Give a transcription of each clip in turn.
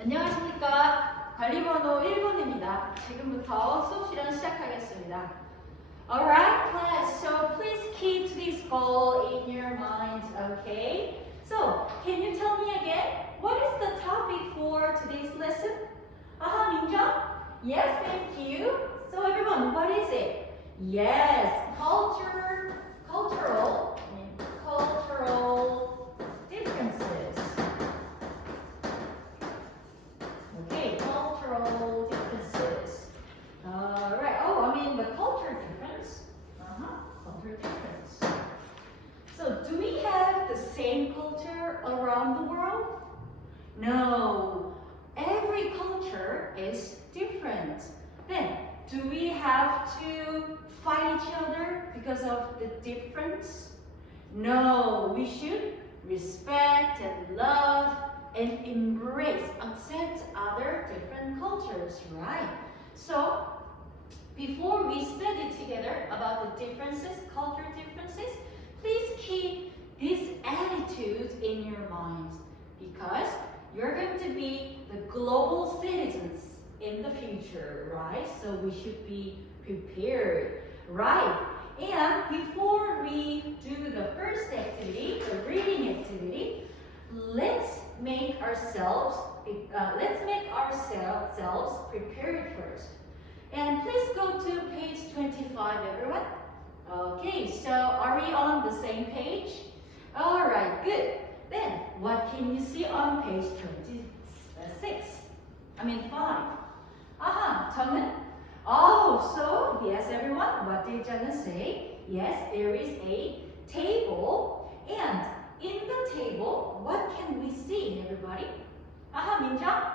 안녕하십니까. 관리번호 1번입니다. 지금부터 수업실연 시작하겠습니다. Alright, class. So please keep this goal in your mind, okay? So, can you tell me again, what is the topic for today's lesson? Minja? Yes, thank you. So everyone, what is it? Yes, cultural differences. Okay, cultural differences. Right. Oh, I mean the culture difference. Culture difference. So, do we have the same culture around the world? No. Every culture is different. Then, do we have to fight each other because of the difference? No. We should respect and love and embrace, accept other different cultures, right? So, before we study together about the differences, culture differences, please keep this attitude in your mind because you're going to be the global citizens in the future, right? So we should be prepared, right? And before we do the first activity, the reading activity, let's make ourselves prepared first. And please go to page 25, everyone. Okay, so are we on the same page? All right, good. Then, what can you see on page 5? 저는? Oh, so, yes, everyone, what did Jana say? Yes, there is a table, and in the table, what can we see, everybody? Minja?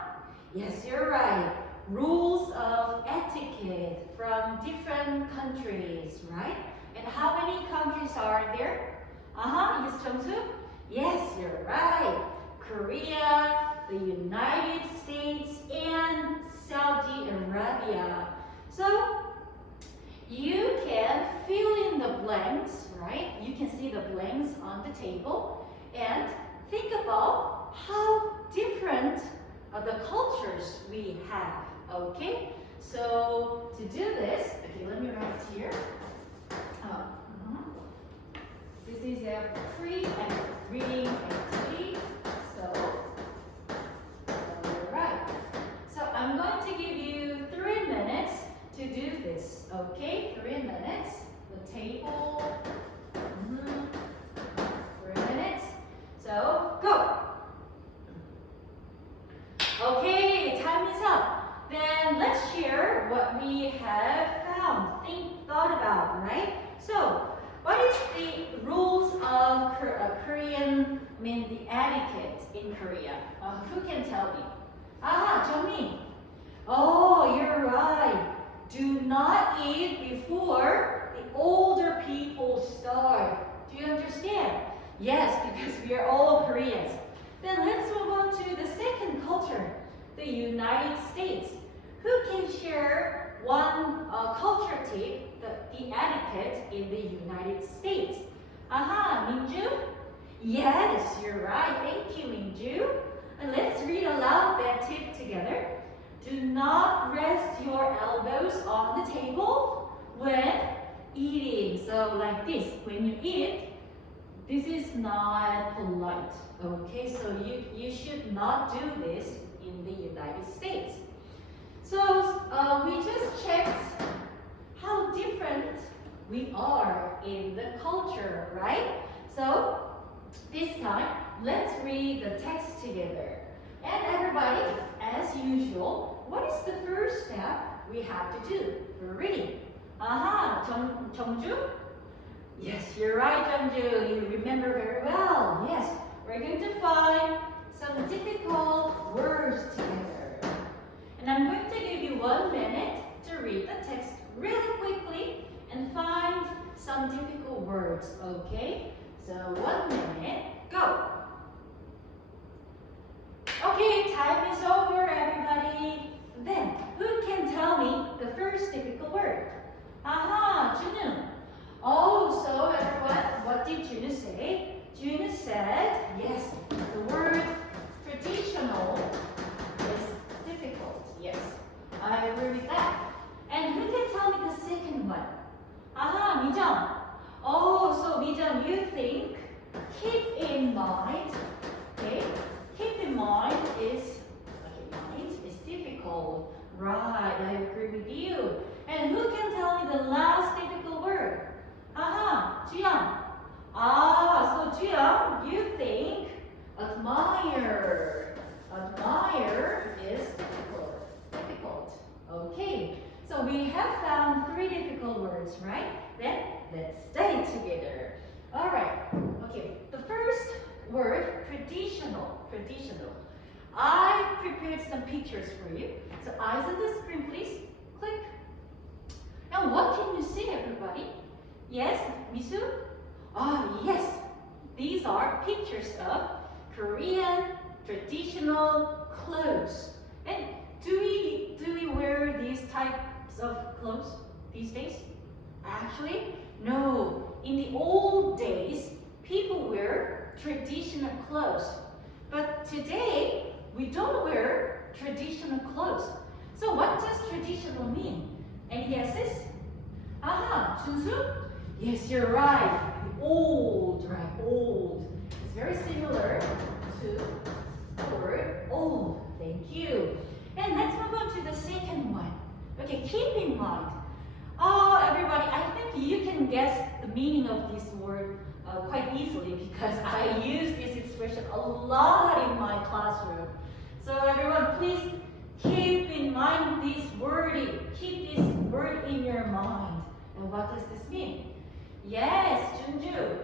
Yes, you're right. Rules of etiquette from different countries, right? And how many countries are there? Yes, Jungsu? Yes, you're right. Korea, the United States, and Saudi Arabia. So, you can fill in the blanks, right? You can see the blanks on the table and think about how different the cultures we have, okay? So, to do this, okay, let me write here. This is a free and reading activity. Alright. So, I'm going to give you 3 minutes to do this, okay? 3 minutes. The table. 3 minutes. So, go. Okay, time is up. Then let's share what we have thought about, right? So, what is the rules of the etiquette in Korea? Who can tell me? Jungmi. Oh, you're right. Do not eat before the older people start. Do you understand? Yes, because we are all Koreans. Then let's move on to the second culture, the United States. Who can share one culture tip, the etiquette in the United States? Minju? Yes, you're right. Thank you, Minju. And let's read aloud that tip together. Do not rest your elbows on the table when eating. So like this, when you eat, this is not polite. Okay, so you should not do this in the United States. So we just checked how different we are in the culture, right? So this time, let's read the text together. And everybody, as usual, what is the first step we have to do for reading? Jungju? Yes, you're right, Jungju. You remember very well. Yes, we're going to find some difficult words together. And I'm going to give you 1 minute to read the text really quickly and find some difficult words, okay? So 1 minute, go. Okay, time is over, everybody. Then, who can tell me the first difficult word? Junun. Oh, so everyone, what did Junun say? Junun said, yes, the word traditional admire. Admire is difficult. Difficult. Okay. So we have found 3 difficult words, right? Then let's study together. All right. Okay. The first word, traditional. Traditional. I prepared some pictures for you. So eyes on the screen, please. Click. Now what can you see, everybody? Yes, Misu? Ah, yes. These are pictures of Korean traditional clothes. And do we wear these types of clothes these days? Actually, no. In the old days, people wear traditional clothes. But today, we don't wear traditional clothes. So what does traditional mean? Any guesses? Aha, Junsu? Yes, you're right. Old, right? Old. It's very similar to the word old. Thank you. And let's move on to the second one. Okay, keep in mind. Oh, everybody, I think you can guess the meaning of this word quite easily because I use this expression a lot in my classroom. So everyone, please keep in mind this wording. Keep this word in your mind. And what does this mean? Yes, Junju.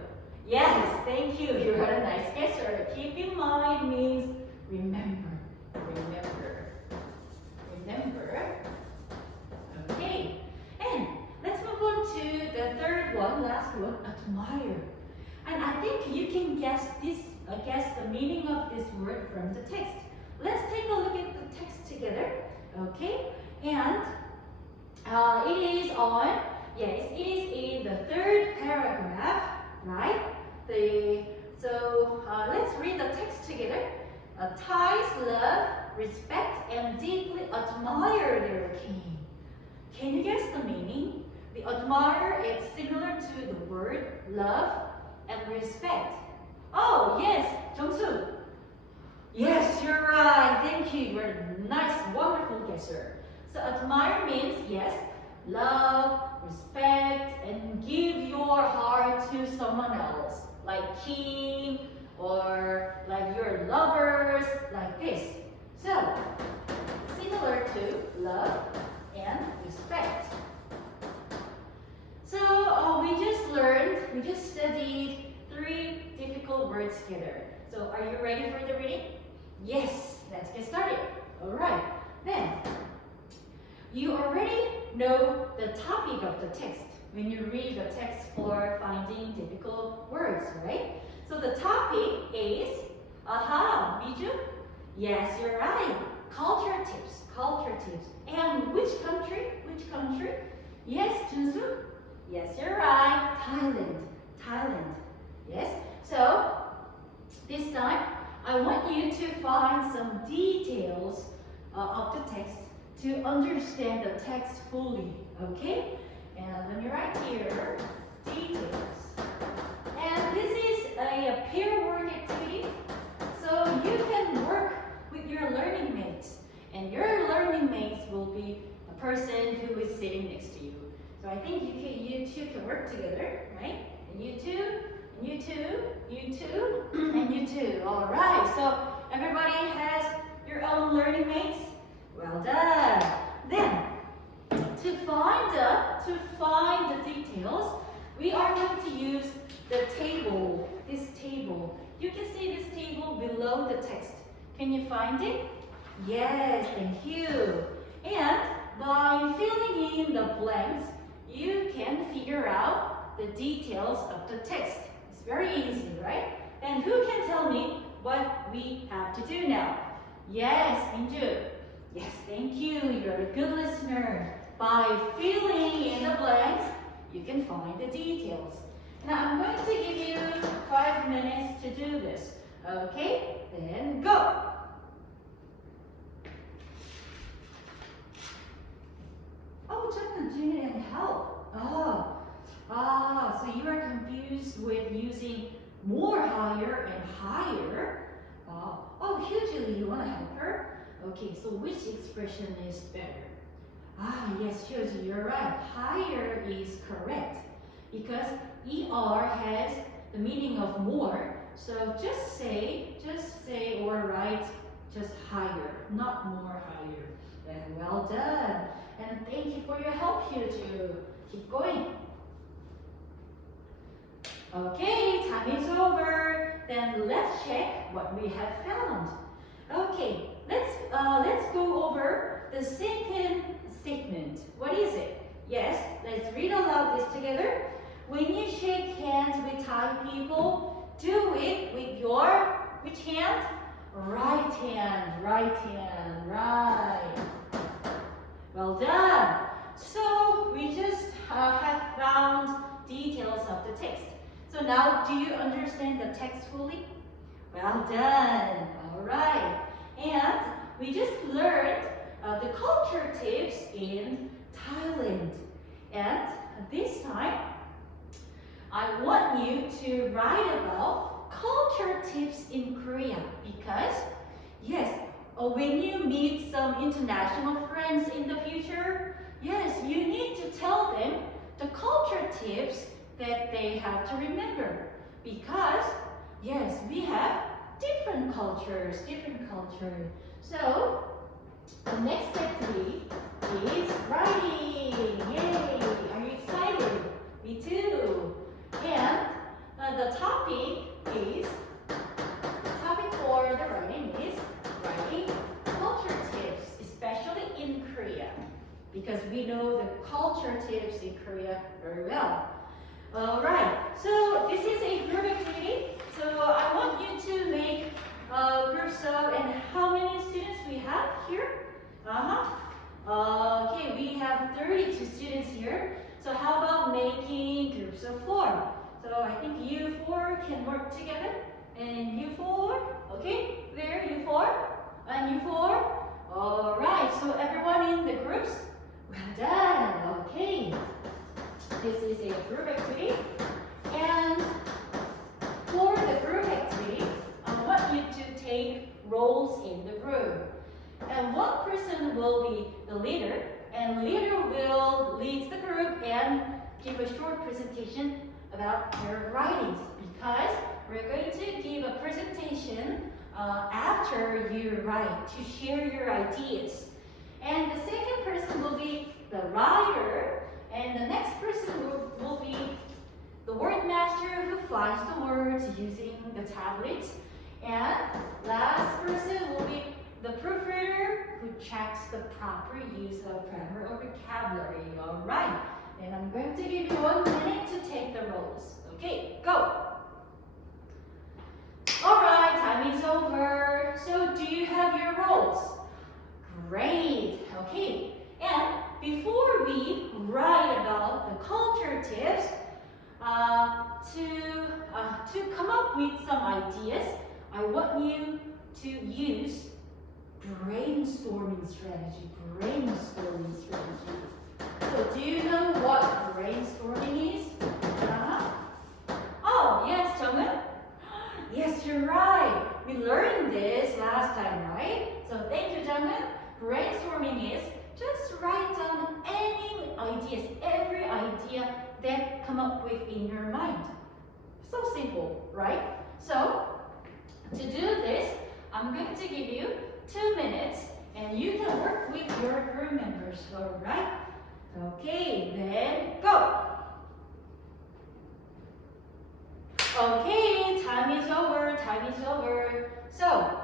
Yes, thank you. You're a nice guesser. Keep in mind means remember. Remember. Remember. Okay. And let's move on to the third one, last one, admire. And I think you can guess the meaning of this word from the text. Let's take a look at the text together. Okay. And it is on. Yes, it is in the 3rd paragraph, right? Let's read the text together. Thais love, respect, and deeply admire their king. Can you guess the meaning? The admire is similar to the word love and respect. Oh, yes, Jongsu. Yes, you're right. Thank you. You're a nice, wonderful guesser. So admire means, yes, love, respect, and give your heart to someone else, like king or like your lovers, like this. So, similar to love and respect. So, we just studied 3 difficult words together. So, are you ready for the reading? Yes, let's get started. All right, then. You already know the topic of the text when you read the text for finding difficult words, right? So the topic is, aha, Miju? Yes, you're right. Culture tips, culture tips. And which country? Which country? Yes, Junsu? Yes, you're right. Thailand, Thailand. Yes. So this time, I want you to find some details of the text to understand the text fully, okay? And let me write here, details. And this is a pair work activity, so you can work with your learning mates. And your learning mates will be a person who is sitting next to you. So I think you two can work together, right? And you two, and you two, you two, and you two. All right, so everybody has your own learning mates? Well done. Then, to find the details, we are going to use the table, this table. You can see this table below the text. Can you find it? Yes, thank you. And by filling in the blanks, you can figure out the details of the text. It's very easy, right? And who can tell me what we have to do now? Yes, Minju. Yes, thank you. You're a good listener. By filling in the blanks, you can find the details. Now, I'm going to give you 5 minutes to do this. Okay? Then go. Oh, Jenna, do you need any help? So you are confused with using more, higher, and higher. Hugely, you want to help her? Okay, so which expression is better? Yes, Hugely, you're right. Higher is correct because ER has the meaning of more, So just say or write just higher, not more higher. And well done. And thank you for your help here too. Keep going. Okay, time is over. Then let's check what we have found. Okay, let's go over the second statement. What is it? Yes, let's read aloud this together. When you shake hands with Thai people, do it with your which hand? Right hand, right hand, right. Well done. So we just have found details of the text. So now, do you understand the text fully? Well done. All right. And we just learned the culture tips in Thailand. And this time, I want you to write about culture tips in Korea because, yes, when you meet some international friends in the future, yes, you need to tell them the culture tips that they have to remember because, yes, we have different cultures. So, the next activity is writing. Yay! Are you excited? Me too. And the topic for the writing is writing culture tips, especially in Korea, because we know the culture tips in Korea very well. All right, so this is a group activity. So I want you to make groups of, and how many students we have here? Okay, we have 32 students here. So how about making groups of 4? So I think you 4 can work together. And you 4, okay? There, you 4, and you 4. All right, so everyone in the groups, well done. Okay, this is a group activity. And for the group activity, I want you to take roles in the group. And one person will be the leader, and leader will lead the group and give a short presentation about their writings because we're going to give a presentation after you write to share your ideas. And the second person will be the writer, and the next person will be the word master who finds the words using the tablet. And last person will be the proofreader who checks the proper use of grammar or vocabulary. All right. And I'm going to give you 1 minute to take the roles. Okay, go. All right, time is over. So do you have your roles? Great. Okay. And before we write about the culture tips, to come up with some ideas, I want you to use brainstorming strategy. So do you know what brainstorming is? Oh, yes, Jungwon? Yes, you're right. We learned this last time, right? So thank you, Jungwon. Brainstorming is just write down any ideas, every idea that come up with in your mind. So simple, right? So to do this, I'm going to give you 2 minutes and you can work with your group members, all right? Okay, then go. Okay, time is over. So,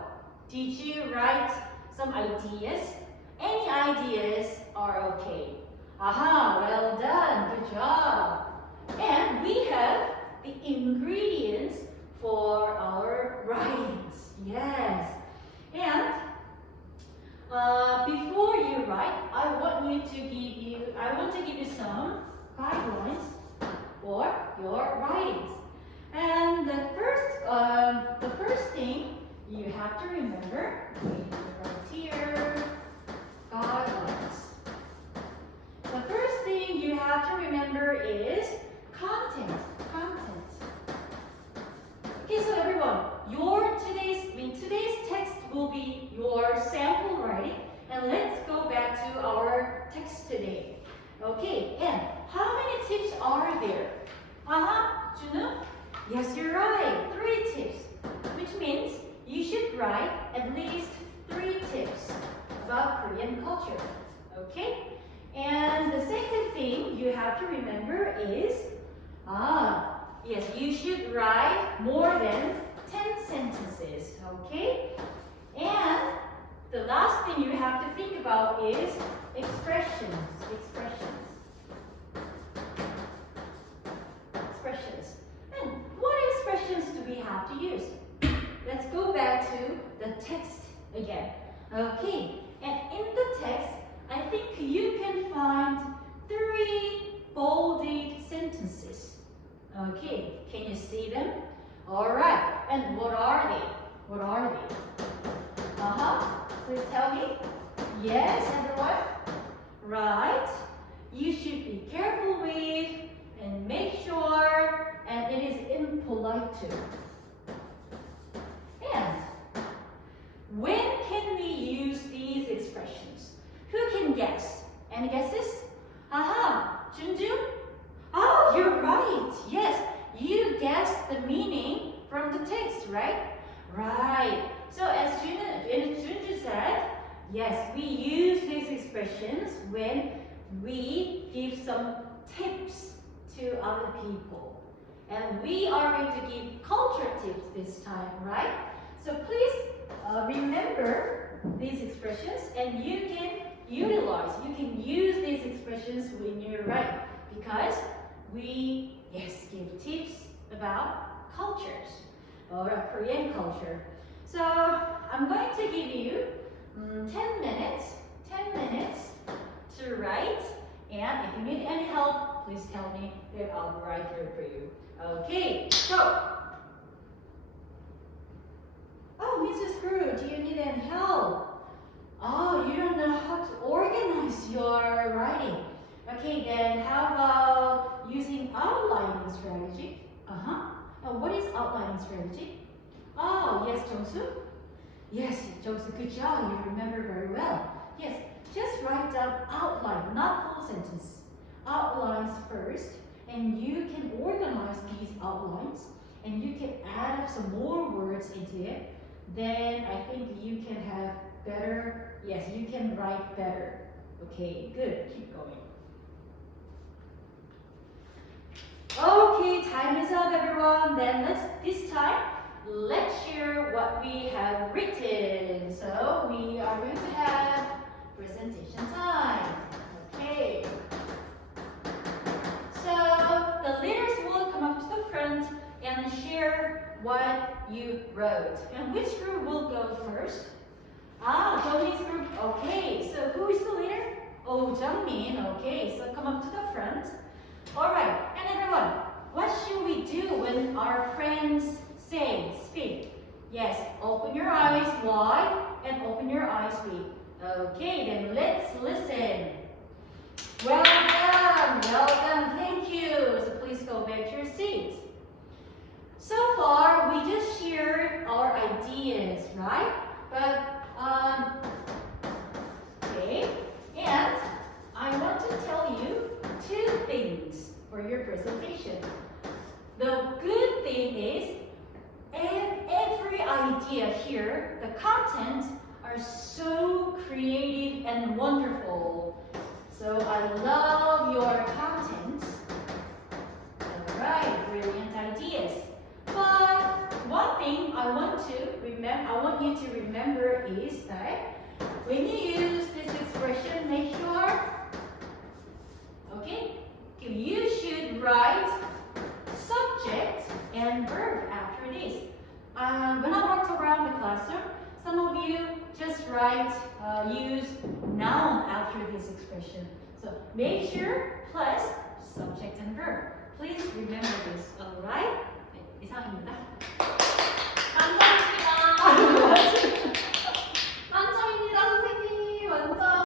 did you write some ideas? Any ideas are okay. Aha, well done, good job. And we have the ingredients for our writings, yes. And before you write, I want to give you some guidelines for your writings. And the first thing you have to remember right here, guidelines. The first thing you have to remember is content. Okay, so everyone, today's text will be your sample writing, and let's go back to our text today. Okay, and how many tips are there? Junho? Yes, you're right. 3 tips. should write at least 3 tips about Korean culture. Okay? And the second thing you have to remember is, yes, you should write more than 10 sentences. Okay? And the last thing you have to think about is expressions. And what expressions do we have to use? Let's go back to the text again. Okay, and in the text, I think you can find 3 bolded sentences. Okay, can you see them? All right, and what are they? Please tell me. Yes, everyone? Right. You should be careful with and make sure, and it is impolite too. And when can we use these expressions? Who can guess? Any guesses? Junju? Oh, you're right. Yes, you guessed the meaning from the text, right? Right. So as Junju said, yes, we use these expressions when we give some tips to other people. And we are going to give culture tips this time, right? So please remember these expressions, and you can use these expressions when you're right, because we, give tips about cultures, or Korean culture. So I'm going to give you 10 minutes to write, and if you need any help, please tell me that I'll be right here for you. Okay, so. Oh, Mrs. Guru, do you need any help? Oh, you don't know how to organize your writing. Okay, then how about using outlining strategy? What is outlining strategy? Oh, yes, Jongsu? Yes, Jongsu, good job. You remember very well. Yes, just write down outline, not full sentence. Outlines first, and you can organize these outlines, and you can add up some more words into it. Then I think you can have better, you can write better. Okay, good, keep going. Okay, time is up, everyone. Then this time, let's share what we have written. So we are going to have presentation time. Okay. So the leaders will come up to the front and share what you wrote. And which group will go first? Jongmin's group. Okay, so who is the leader? Oh, Jongmin. Okay, so come up to the front. All right, and everyone, what should we do when our friends speak? Yes, open your eyes wide and open your eyes big. Okay, then let's listen. Well done, thank you. So please go back to your seats. So far, we just shared our ideas, right? But, okay, and I want to tell you 2 things for your presentation. The good thing is, every idea here, the content are so creative and wonderful. So I love your content. Alright, brilliant ideas. But one thing I want you to remember is that when you use this expression, make sure, okay, you should write subject and verb after this. When I walked around the classroom, some of you just use noun after this expression. So make sure plus subject and verb. Please remember this, alright? 네, 이상입니다. 감사합니다.